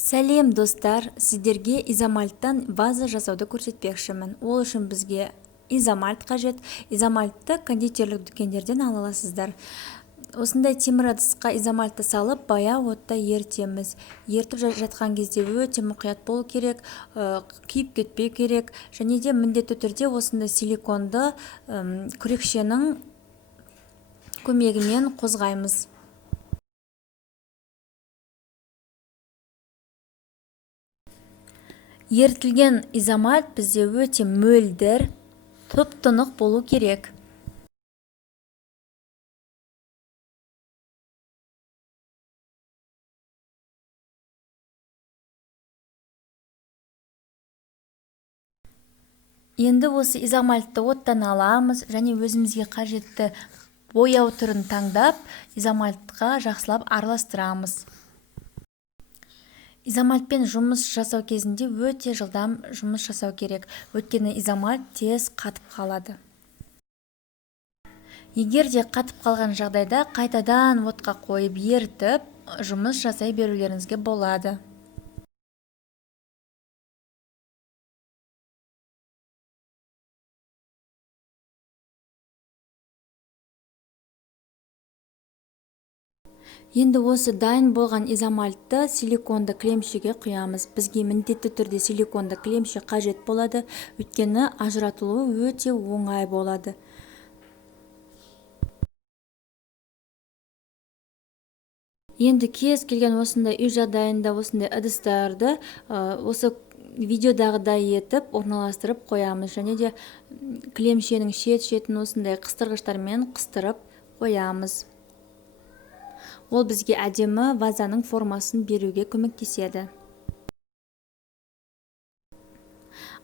Сәлем достар, сіздерге изомальттан ваза жасауды көрсетпекшімін. Ол үшін бізге изомальт қажет. Изомальтты кондитерлік дүкендерден ала аласыздар. Осындай темір ыдысқа изомальтты салып, баяу отта ерітеміз. Ертіп жатқан кезде өте мұқият болу керек, күйіп кетпеу керек. Және де міндетті түрде осындай силиконды күрекшенің көмегімен қозғаймыз. Ертілген изомальт бізде өте мөлдір, тұп-тұнық болу керек. Енді осы изомальтты оттан аламыз және өзімізге қажетті бояу түрін таңдап, изомальтқа жақсылап араластырамыз. Изомальтпен жұмыс жасау кезінде өте жылдам жұмыс жасау керек, өйткені изомальт тез қатып қалады. Егер де қатып қалған жағдайда қайтадан отқа қойып ерітіп, жұмыс жасай берулеріңізге болады. Енді осы дайын болған изомальтты силиконды кілемшеге құямыз. Бізге міндетті түрде силиконды кілемше қажет болады, өйткені ажыратылуы өте оңай болады. Енді кез келген осындай үй жағдайында осындай ыдыстарды осы видеодағыдай етіп орналастырып қоямыз, және де кілемшенің шетін осындай қыстырғыштармен қыстырып қоямыз. Ол бізге әдемі вазаның формасын беруге көмектеседі.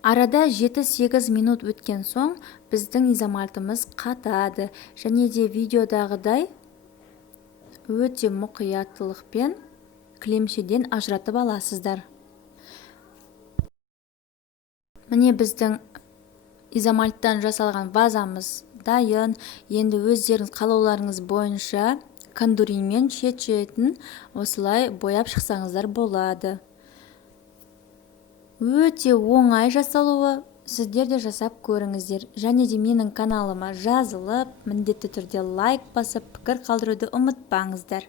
Арада 7-8 минут өткен соң біздің изомальтымыз қатады, және де видеодағыдай өте мұқияттылықпен кілемшеден ажыратып аласыздар. Міне біздің изомальттан жасалған вазамыз дайын. Енді өздеріңіз қалауларыңыз бойынша кондуримен шет-шетін осылай бояп шықсаңыздар болады. Өте оңай жасалуы, сіздер де жасап көріңіздер. Және де менің каналыма жазылып, міндетті түрде лайк басып, пікір қалдыруды ұмытпаңыздар.